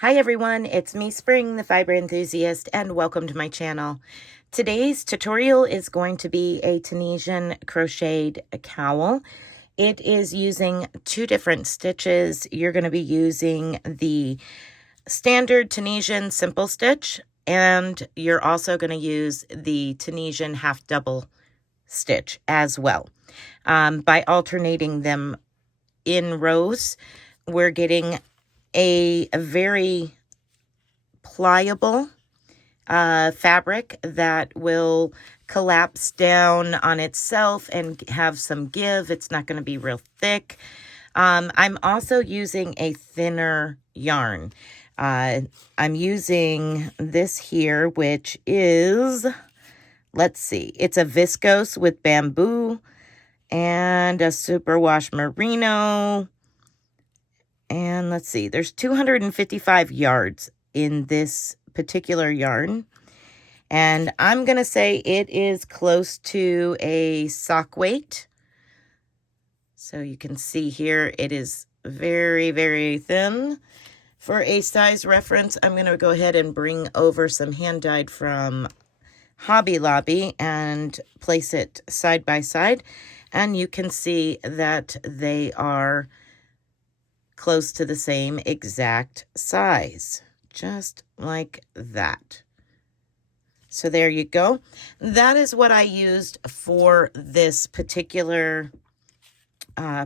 Hi everyone, it's me Spring, the fiber enthusiast, and welcome to my channel. Today's tutorial is going to be a Tunisian crocheted cowl. It is using two different stitches. You're going to be using the standard Tunisian simple stitch, and you're also going to use the Tunisian half double stitch as well. By alternating them in rows, we're getting a very pliable fabric that will collapse down on itself and have some give. It's not going to be real thick. I'm also using a thinner yarn. I'm using this here, which is, let's see, it's a viscose with bamboo and a superwash merino. And let's see, there's 255 yards in this particular yarn. And I'm going to say it is close to a sock weight. So you can see here, it is very, very thin. For a size reference, I'm going to go ahead and bring over some hand-dyed from Hobby Lobby and place it side by side. And you can see that they are close to the same exact size, just like that. So there you go. That is what I used for this particular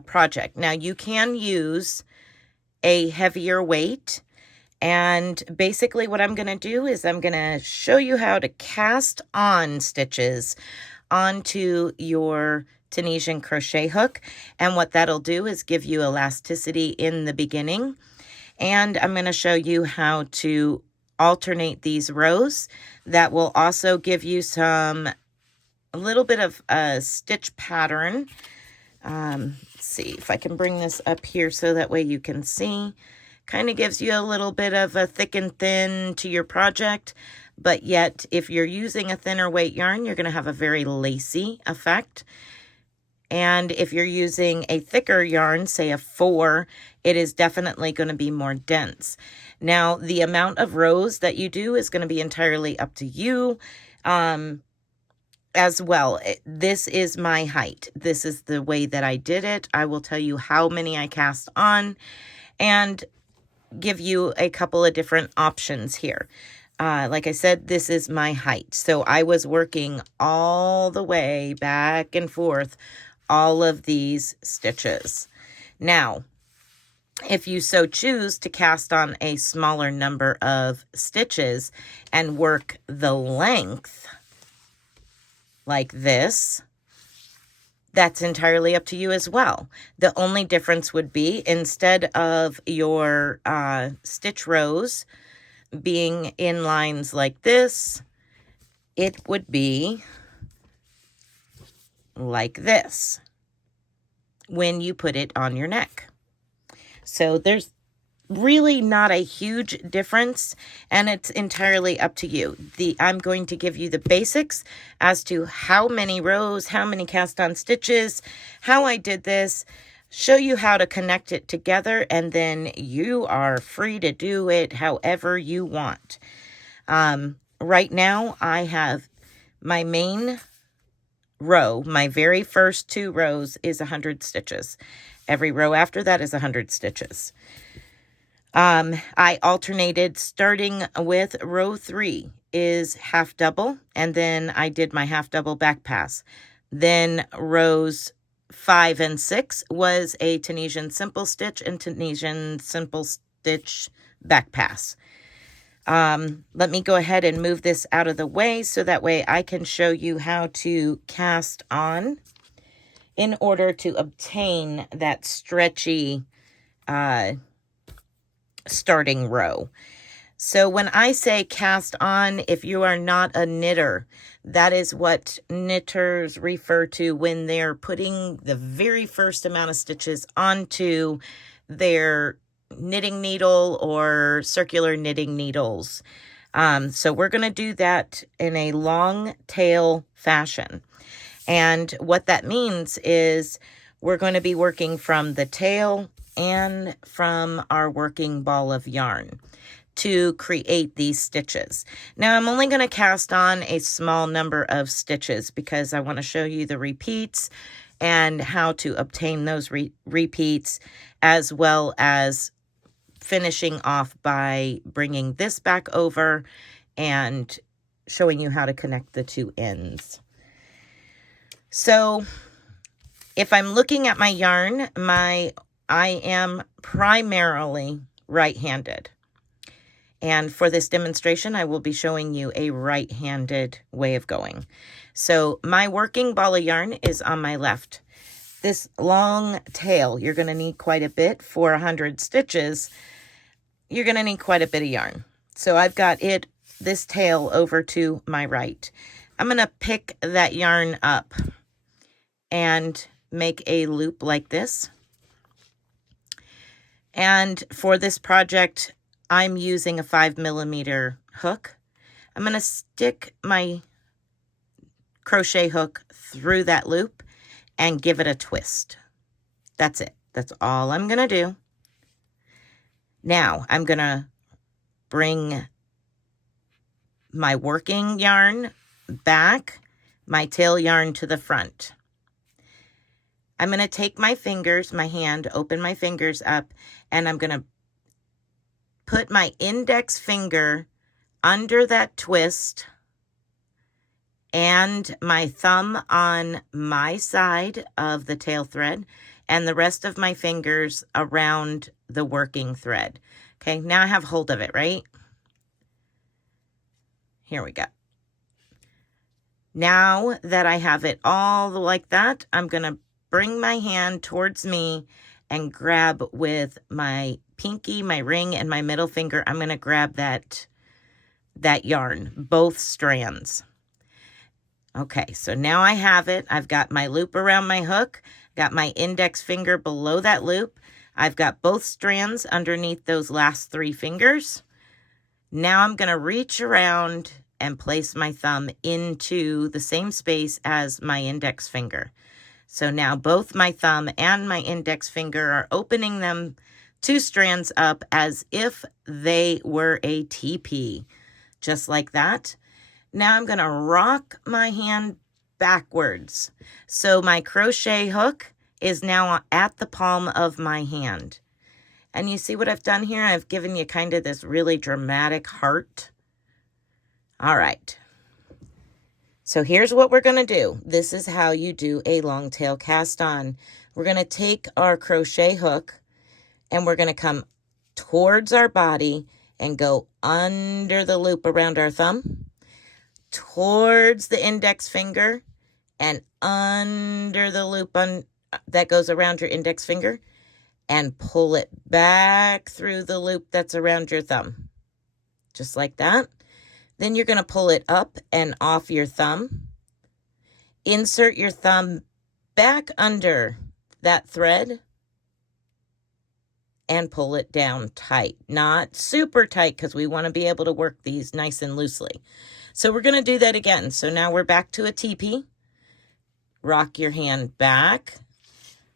project. Now you can use a heavier weight, and basically what I'm going to do is I'm going to show you how to cast on stitches onto your Tunisian crochet hook, and what that'll do is give you elasticity in the beginning. And I'm going to show you how to alternate these rows. That will also give you a little bit of a stitch pattern. Let's see if I can bring this up here so that way you can see. Kind of gives you a little bit of a thick and thin to your project, but yet if you're using a thinner weight yarn, you're going to have a very lacy effect. And if you're using a thicker yarn, say a 4, it is definitely going to be more dense. Now, the amount of rows that you do is going to be entirely up to you as well. This is my height. This is the way that I did it. I will tell you how many I cast on and give you a couple of different options here. Like I said, this is my height. So I was working all the way back and forth all of these stitches. Now, if you so choose to cast on a smaller number of stitches and work the length like this, that's entirely up to you as well. The only difference would be, instead of your stitch rows being in lines like this, it would be like this when you put it on your neck. So there's really not a huge difference, and it's entirely up to you. I'm going to give you the basics as to how many rows, how many cast on stitches, how I did this, show you how to connect it together, and then you are free to do it however you want. Right now I have my main row, my very first 2 rows is 100 stitches. Every row after that is 100 stitches. I alternated, starting with row 3 is half double, and then I did my half double back pass. Then rows 5 and 6 was a Tunisian simple stitch and Tunisian simple stitch back pass. Let me go ahead and move this out of the way so that way I can show you how to cast on in order to obtain that stretchy starting row. So when I say cast on, if you are not a knitter, that is what knitters refer to when they're putting the very first amount of stitches onto their knitting needle or circular knitting needles. So we're going to do that in a long tail fashion. And what that means is we're going to be working from the tail and from our working ball of yarn. to create these stitches. Now I'm only going to cast on a small number of stitches because I want to show you the repeats and how to obtain those repeats, as well as finishing off by bringing this back over and showing you how to connect the two ends. So if I'm looking at my yarn, I am primarily right-handed. And for this demonstration, I will be showing you a right-handed way of going. So my working ball of yarn is on my left. This long tail, you're going to need quite a bit. For 100 stitches, you're going to need quite a bit of yarn. So I've got this tail over to my right. I'm going to pick that yarn up and make a loop like this. And for this project, I'm using a 5mm hook. I'm going to stick my crochet hook through that loop and give it a twist. That's it. That's all I'm going to do. Now I'm going to bring my working yarn back, my tail yarn to the front. I'm going to take my fingers, my hand, open my fingers up, and I'm going to put my index finger under that twist and my thumb on my side of the tail thread and the rest of my fingers around the working thread. Okay, now I have hold of it, right? Here we go. Now that I have it all like that, I'm going to bring my hand towards me and grab with my pinky, my ring, and my middle finger. I'm going to grab that yarn, both strands. Okay, so now I have it. I've got my loop around my hook, got my index finger below that loop. I've got both strands underneath those last 3 fingers. Now I'm going to reach around and place my thumb into the same space as my index finger. So now both my thumb and my index finger are opening them 2 strands up as if they were a TP, just like that. Now I'm going to rock my hand backwards. So my crochet hook is now at the palm of my hand. And you see what I've done here? I've given you kind of this really dramatic heart. All right. So here's what we're going to do. This is how you do a long tail cast on. We're going to take our crochet hook and we're going to come towards our body and go under the loop around our thumb, towards the index finger, and under the loop that goes around your index finger, and pull it back through the loop that's around your thumb. Just like that. Then you're going to pull it up and off your thumb. Insert your thumb back under that thread and pull it down tight. Not super tight because we want to be able to work these nice and loosely. So we're going to do that again. So now we're back to a teepee. Rock your hand back.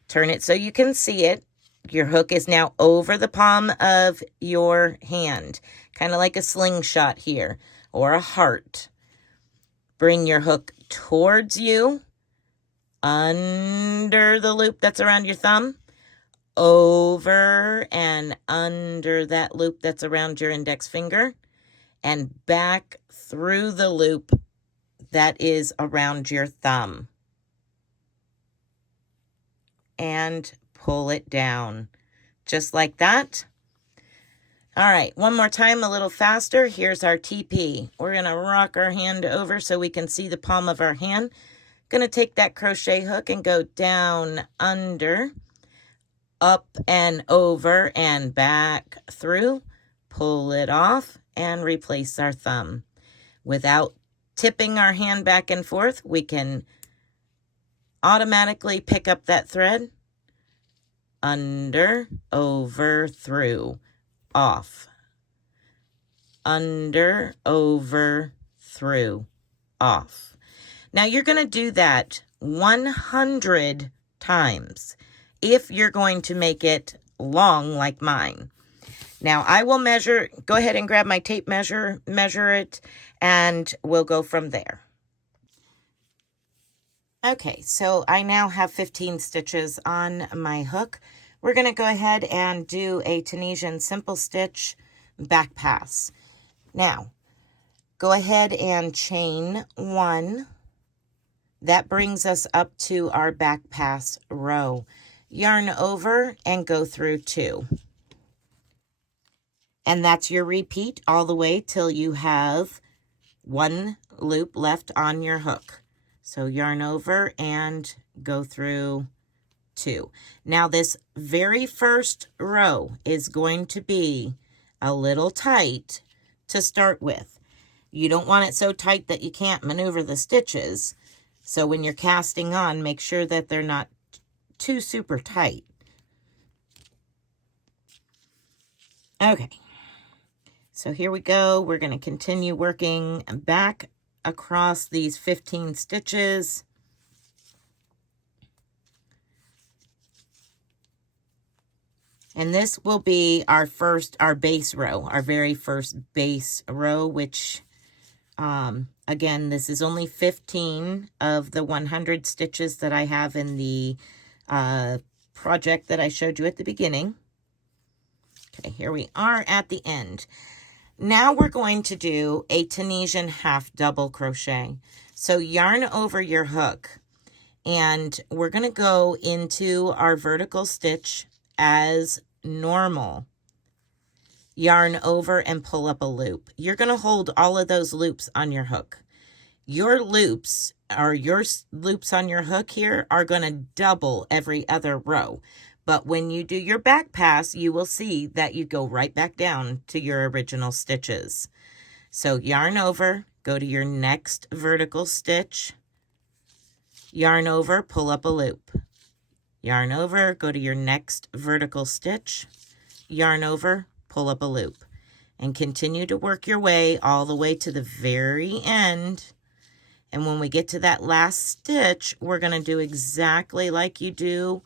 Turn it so you can see it. Your hook is now over the palm of your hand, kind of like a slingshot here, or a heart. Bring your hook towards you, under the loop that's around your thumb, over and under that loop that's around your index finger, and back through the loop that is around your thumb. And pull it down, just like that. All right, one more time, a little faster. Here's our TP. We're going to rock our hand over so we can see the palm of our hand. Going to take that crochet hook and go down, under, up and over and back through. Pull it off and replace our thumb. Without tipping our hand back and forth, we can automatically pick up that thread. Under, over, through, off. Under, over, through, off. Now you're going to do that 100 times if you're going to make it long like mine. Now I will measure, go ahead and grab my tape measure it, and we'll go from there. Okay, so I now have 15 stitches on my hook. We're going to go ahead and do a Tunisian simple stitch back pass. Now, go ahead and chain 1. That brings us up to our back pass row. Yarn over and go through 2. And that's your repeat all the way till you have 1 loop left on your hook. So yarn over and go through 2. Now this very first row is going to be a little tight to start with. You don't want it so tight that you can't maneuver the stitches. So when you're casting on, make sure that they're not too super tight. Okay. So here we go. We're going to continue working back across these 15 stitches. And this will be our base row, our very first base row, which, again, this is only 15 of the 100 stitches that I have in the project that I showed you at the beginning. Okay, here we are at the end. Now we're going to do a Tunisian half double crochet. So yarn over your hook, and we're going to go into our vertical stitch as normal. Yarn over and pull up a loop. You're going to hold all of those loops on your hook. Your loops on your hook here are going to double every other row. But when you do your back pass, you will see that you go right back down to your original stitches. So yarn over, go to your next vertical stitch, yarn over, pull up a loop. Yarn over, go to your next vertical stitch, yarn over, pull up a loop. And continue to work your way all the way to the very end. And when we get to that last stitch, we're going to do exactly like you do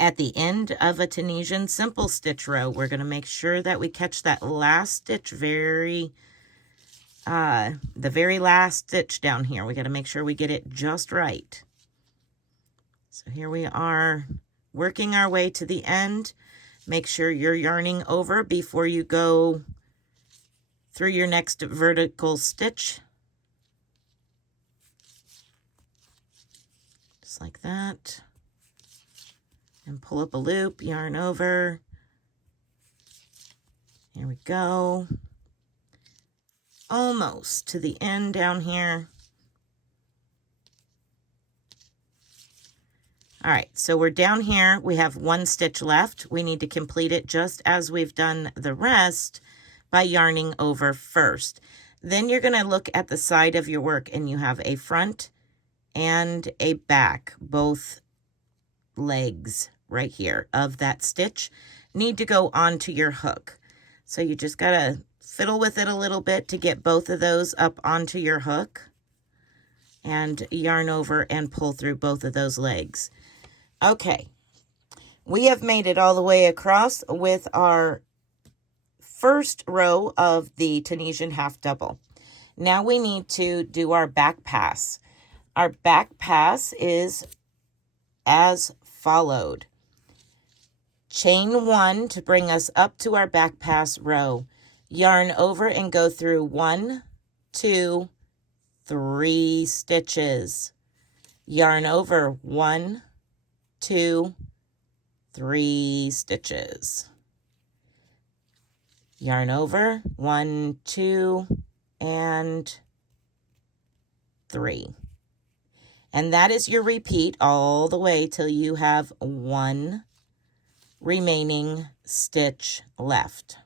at the end of a Tunisian simple stitch row. We're going to make sure that we catch that last stitch the very last stitch down here. We got to make sure we get it just right. So here we are working our way to the end. Make sure you're yarning over before you go through your next vertical stitch. Just like that. And pull up a loop, yarn over. Here we go. Almost to the end down here. All right, so we're down here. We have 1 stitch left. We need to complete it just as we've done the rest by yarning over first. Then you're going to look at the side of your work, and you have a front and a back, both legs right here of that stitch need to go onto your hook. So you just got to fiddle with it a little bit to get both of those up onto your hook, and yarn over and pull through both of those legs. Okay, we have made it all the way across with our first row of the Tunisian half double. Now we need to do our back pass. Our back pass is as followed. Chain 1 to bring us up to our back pass row. Yarn over and go through 1, 2, 3 stitches. Yarn over 1, 2, 3 stitches. Yarn over 1, 2, and 3. And that is your repeat all the way till you have 1 remaining stitch left.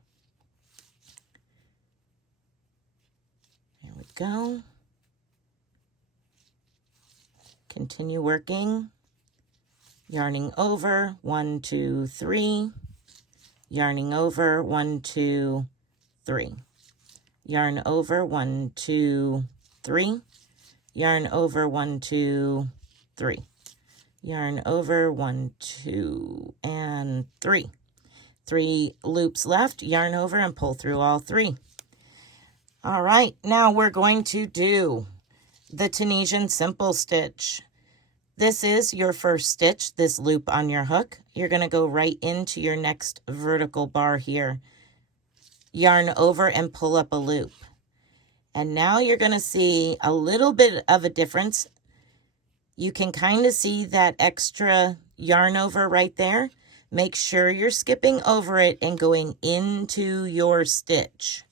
There we go. Continue working. Yarning over 1, 2, 3. Yarning over 1, 2, 3. Yarn over 1, 2, 3. Yarn over 1, 2, 3. Yarn over 1, 2, and 3. 3 loops left, yarn over and pull through all 3. All right, now we're going to do the Tunisian simple stitch. This is your first stitch, this loop on your hook. You're going to go right into your next vertical bar here. Yarn over and pull up a loop. And now you're going to see a little bit of a difference. You can kind of see that extra yarn over right there. Make sure you're skipping over it and going into your stitch.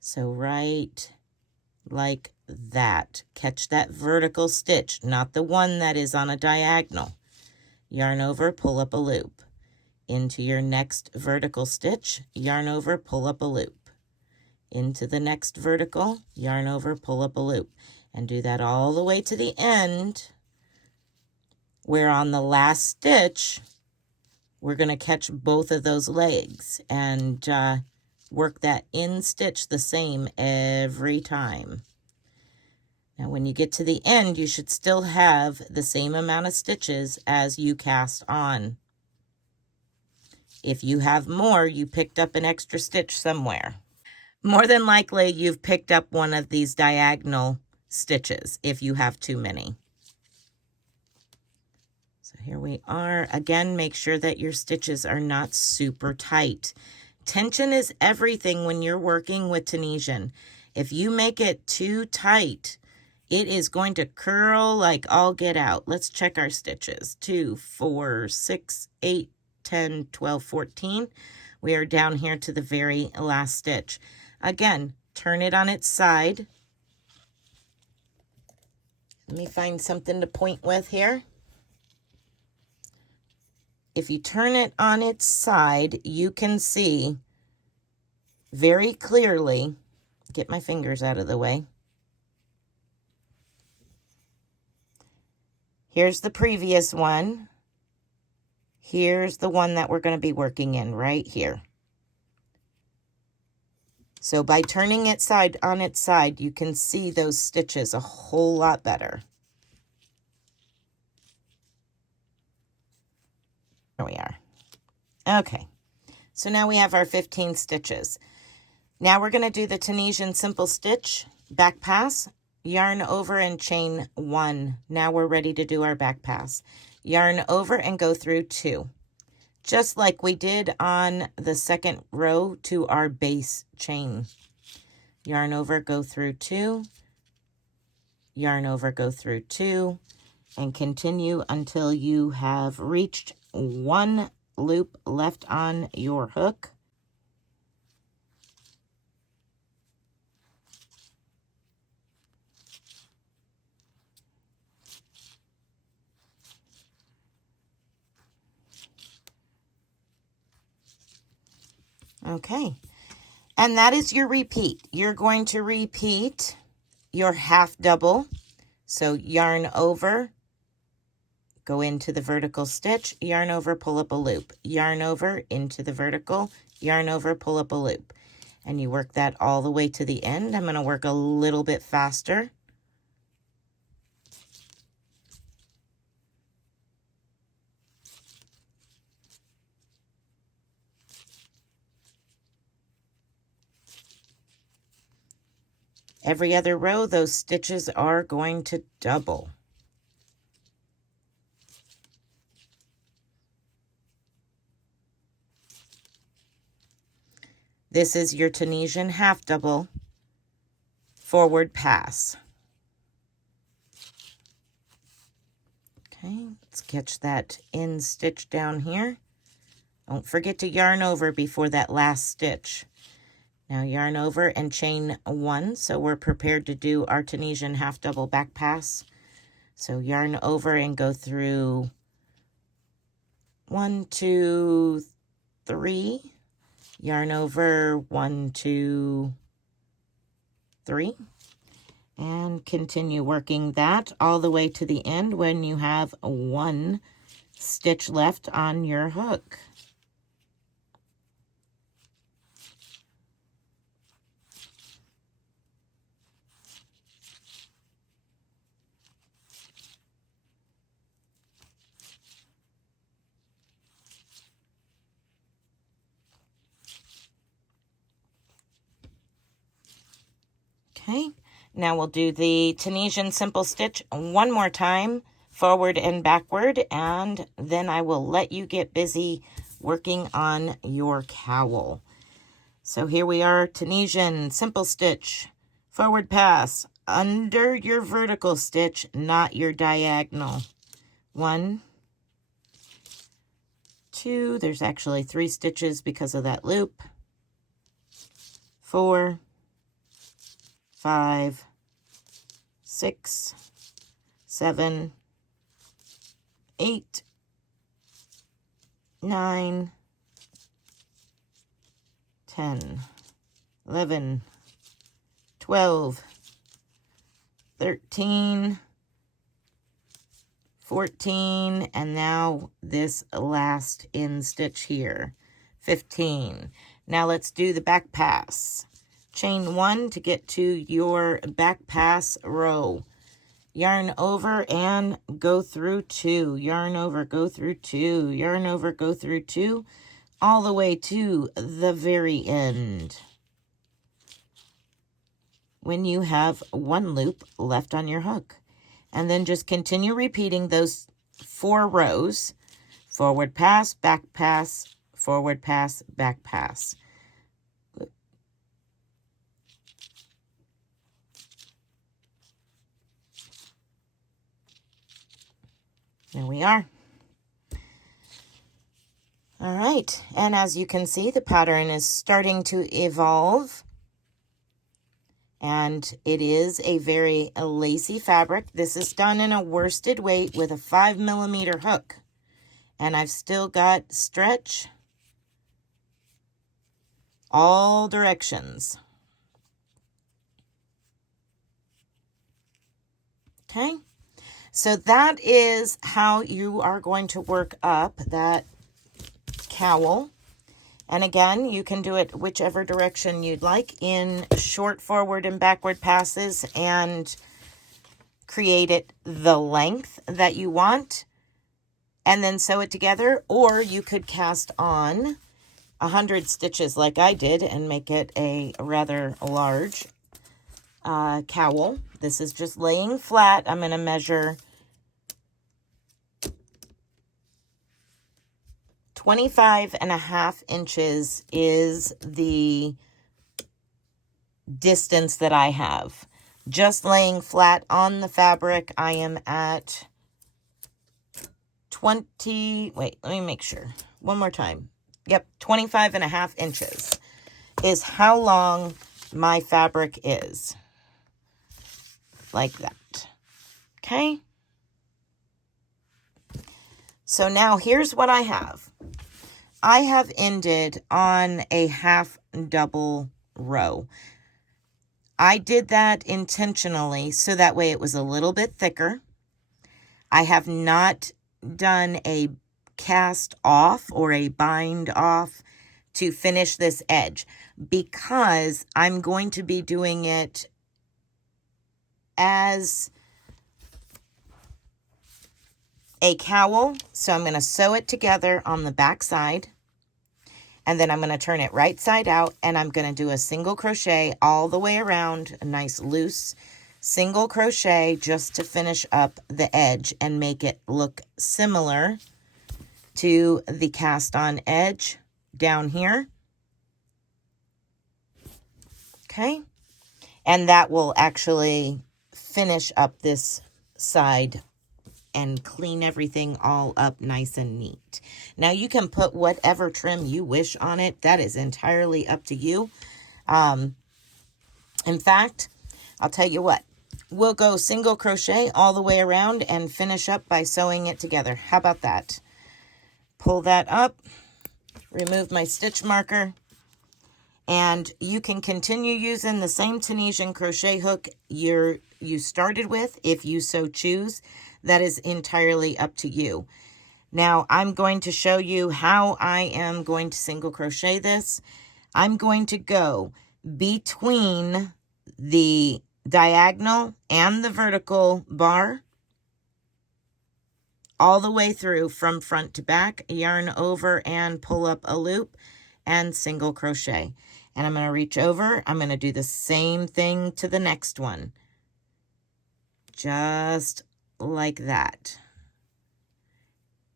So right like that. Catch that vertical stitch, not the one that is on a diagonal. Yarn over, pull up a loop. Into your next vertical stitch, yarn over, pull up a loop. Into the next vertical, yarn over, pull up a loop. And do that all the way to the end, where on the last stitch, we're going to catch both of those legs and work that in stitch the same every time. Now, when you get to the end, you should still have the same amount of stitches as you cast on. If you have more, you picked up an extra stitch somewhere. More than likely, you've picked up one of these diagonal stitches if you have too many. So here we are. Again, make sure that your stitches are not super tight. Tension is everything when you're working with Tunisian. If you make it too tight, it is going to curl like all get out. Let's check our stitches. 2, 4, 6, 8, 10, 12, 14. We are down here to the very last stitch. Again, turn it on its side. Let me find something to point with here. If you turn it on its side, you can see very clearly, get my fingers out of the way. Here's the previous one. Here's the one that we're going to be working in right here. So by turning it on its side, you can see those stitches a whole lot better. There we are. Okay, so now we have our 15 stitches. Now we're going to do the Tunisian simple stitch, back pass, yarn over and chain 1. Now we're ready to do our back pass. Yarn over and go through 2. Just like we did on the second row to our base chain. Yarn over, go through 2. Yarn over, go through 2. And continue until you have reached 1 loop left on your hook. Okay, and that is your repeat. You're going to repeat your half double. So yarn over, go into the vertical stitch, yarn over, pull up a loop, yarn over into the vertical, yarn over, pull up a loop. And you work that all the way to the end. I'm going to work a little bit faster. Every other row, those stitches are going to double. This is your Tunisian half double forward pass. Okay, let's catch that end stitch down here. Don't forget to yarn over before that last stitch. Now yarn over and chain 1, so we're prepared to do our Tunisian half double back pass. So yarn over and go through 1, 2, 3. Yarn over 1, 2, 3. And continue working that all the way to the end when you have 1 stitch left on your hook. Okay, now we'll do the Tunisian simple stitch one more time, forward and backward, and then I will let you get busy working on your cowl. So here we are, Tunisian simple stitch, forward pass, under your vertical stitch, not your diagonal. 1, 2, there's actually 3 stitches because of that loop. 4, 5, 6, 7, 8, 9, 10, 11, 12, 13, 14, and now this last end stitch here, 15. Now let's do the back pass. Chain 1 to get to your back pass row. Yarn over and go through 2. Yarn over, go through 2. Yarn over, go through 2. All the way to the very end. When you have 1 loop left on your hook. And then just continue repeating those 4 rows. Forward pass, back pass, forward pass, back pass. There we are. All right, and as you can see, the pattern is starting to evolve. And it is a very lacy fabric. This is done in a worsted weight with a 5mm hook. And I've still got stretch all directions. Okay, so that is how you are going to work up that cowl. And again, you can do it whichever direction you'd like in short forward and backward passes and create it the length that you want and then sew it together. Or you could cast on 100 stitches like I did and make it a rather large cowl. This is just laying flat. I'm going to measure 25.5 inches is the distance that I have. Just laying flat on the fabric, I am at 20, wait, let me make sure. One more time. Yep, 25.5 inches is how long my fabric is. Like that. Okay? So now here's what I have. I have ended on a half double row. I did that intentionally so that way it was a little bit thicker. I have not done a cast off or a bind off to finish this edge because I'm going to be doing it as a cowl. So I'm going to sew it together on the back side. And then I'm going to turn it right side out and I'm going to do a single crochet all the way around, a nice loose single crochet just to finish up the edge and make it look similar to the cast on edge down here. Okay. And that will actually finish up this side and clean everything all up nice and neat. Now you can put whatever trim you wish on it. That is entirely up to you. In fact, I'll tell you what, we'll go single crochet all the way around and finish up by sewing it together. How about that? Pull that up, remove my stitch marker, and you can continue using the same Tunisian crochet hook you started with if you so choose. That is entirely up to you. Now, I'm going to show you how I am going to single crochet this. I'm going to go between the diagonal and the vertical bar all the way through from front to back, yarn over and pull up a loop and single crochet. and I'm going to reach over. I'm going to do the same thing to the next one. Just like that.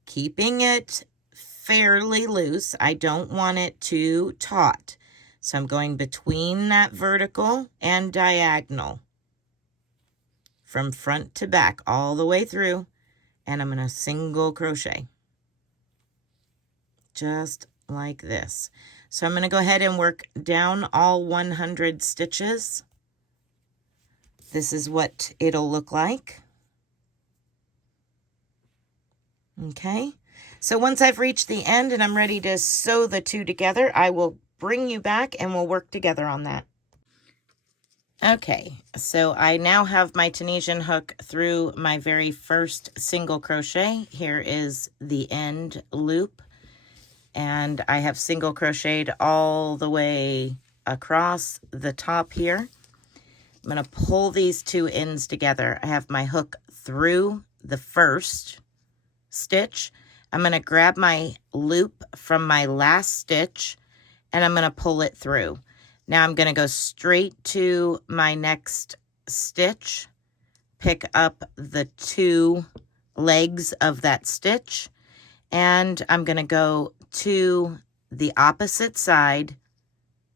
Keeping it fairly loose. I don't want it too taut. So I'm going between that vertical and diagonal from front to back all the way through, and I'm going to single crochet just like this. So I'm going to go ahead and work down all 100 stitches. This is what it'll look like. Okay, so once I've reached the end and I'm ready to sew the two together, I will bring you back and we'll work together on that. Okay, so I now have my Tunisian hook through my very first single crochet. Here is the end loop, and I have single crocheted all the way across the top here. I'm going to pull these two ends together. I have my hook through the first stitch. I'm going to grab my loop from my last stitch and I'm going to pull it through. Now I'm going to go straight to my next stitch, pick up the two legs of that stitch, and I'm going to go to the opposite side,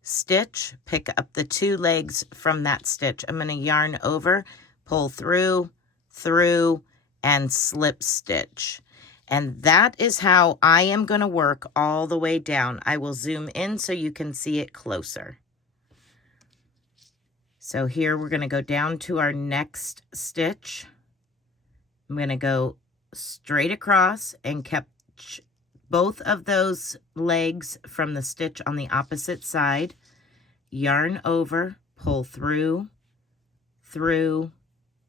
stitch, pick up the two legs from that stitch. I'm going to yarn over, pull through, and slip stitch. And that is how I am going to work all the way down. I will zoom in so you can see it closer. So here we're going to go down to our next stitch. I'm going to go straight across and catch both of those legs from the stitch on the opposite side, yarn over, pull through,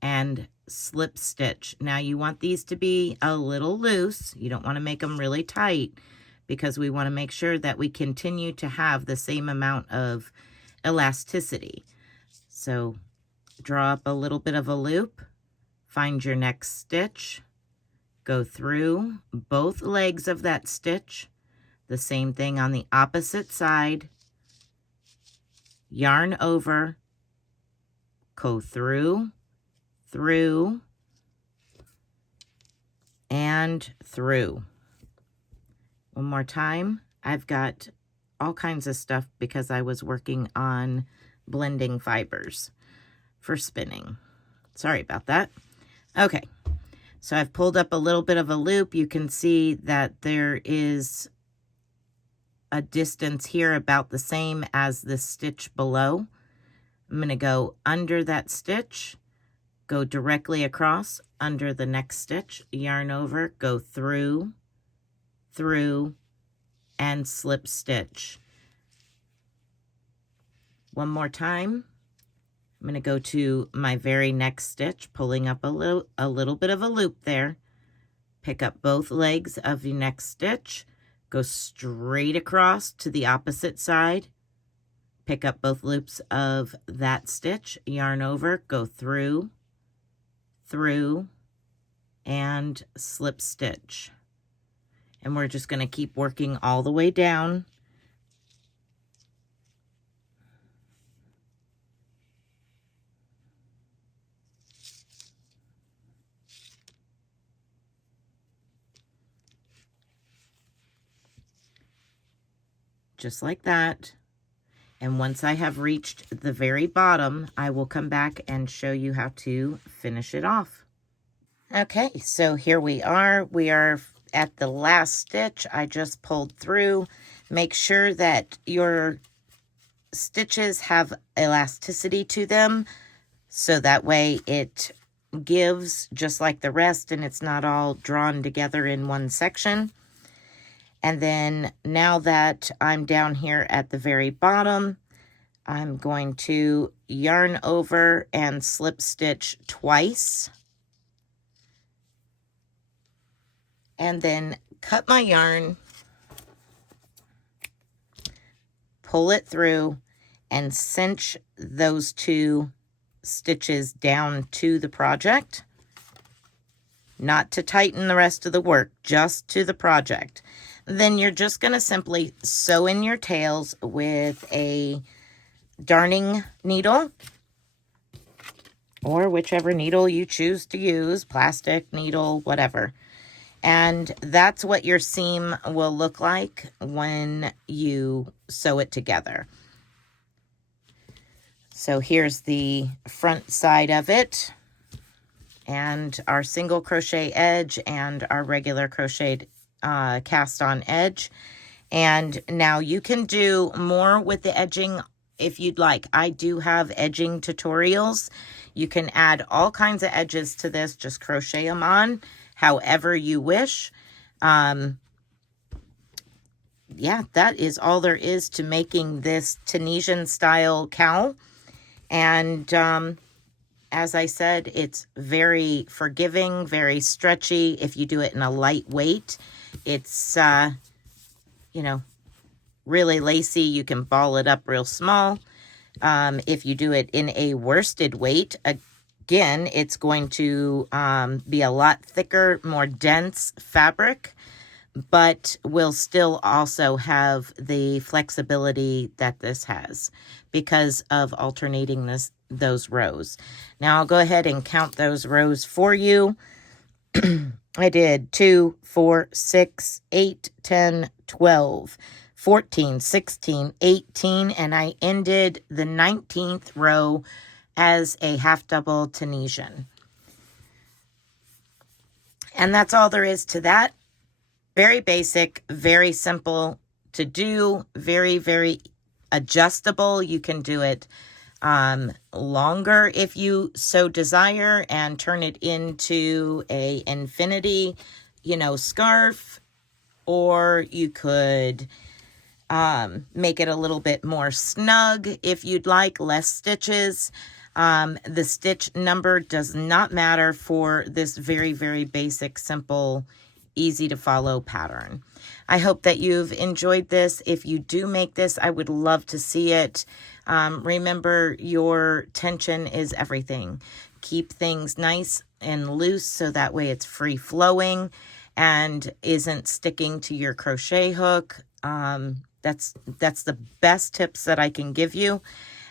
and slip stitch. Now you want these to be a little loose. You don't want to make them really tight because we want to make sure that we continue to have the same amount of elasticity. So draw up a little bit of a loop, find your next stitch, go through both legs of that stitch, the same thing on the opposite side, yarn over, go through, and through. One more time. I've got all kinds of stuff because I was working on blending fibers for spinning. Sorry about that. Okay, so I've pulled up a little bit of a loop. You can see that there is a distance here about the same as the stitch below. I'm going to go under that stitch, go directly across under the next stitch, yarn over, go through, and slip stitch. One more time. I'm going to go to my very next stitch, pulling up a little bit of a loop there. Pick up both legs of the next stitch, go straight across to the opposite side, pick up both loops of that stitch, yarn over, go through, and slip stitch. And we're just going to keep working all the way down. Just like that. And once I have reached the very bottom, I will come back and show you how to finish it off. Okay, so here we are. We are at the last stitch. I just pulled through. Make sure that your stitches have elasticity to them, so that way it gives just like the rest and it's not all drawn together in one section. And then now that I'm down here at the very bottom, I'm going to yarn over and slip stitch twice. And then cut my yarn, pull it through, and cinch those two stitches down to the project. Not to tighten the rest of the work, just to the project. Then you're just going to simply sew in your tails with a darning needle, or whichever needle you choose to use, plastic needle, whatever. And that's what your seam will look like when you sew it together. So here's the front side of it, and our single crochet edge and our regular crocheted cast on edge. And now you can do more with the edging if you'd like. I do have edging tutorials. You can add all kinds of edges to this, just crochet them on however you wish. Yeah, that is all there is to making this Tunisian style cowl. And as I said, it's very forgiving, very stretchy. If you do it in a lightweight, it's, you know, really lacy. You can ball it up real small. If you do it in a worsted weight, again, it's going to be a lot thicker, more dense fabric, but will still also have the flexibility that this has because of alternating those rows. Now I'll go ahead and count those rows for you. I did 2, 4, 6, 8, 10, 12, 14, 16, 18, and I ended the 19th row as a half double Tunisian. And that's all there is to that. Very basic, very simple to do, very, very adjustable. You can do it longer if you so desire and turn it into a infinity, scarf, or you could make it a little bit more snug if you'd like, less stitches. The stitch number does not matter for this very, very basic, simple, easy to follow pattern. I hope that you've enjoyed this. If you do make this, I would love to see it. Remember, your tension is everything. Keep things nice and loose so that way it's free flowing and isn't sticking to your crochet hook. That's the best tips that I can give you.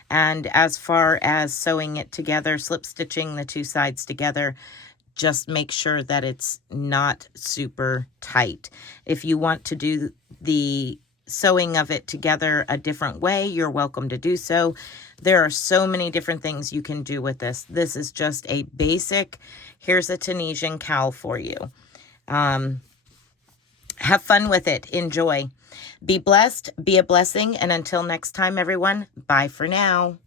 And as far as sewing it together, slip stitching the two sides together, just make sure that it's not super tight. If you want to do the sewing of it together a different way, you're welcome to do so. There are so many different things you can do with this. This is just a basic, here's a Tunisian cowl for you. Have fun with it. Enjoy. Be blessed, be a blessing, and until next time, everyone, bye for now.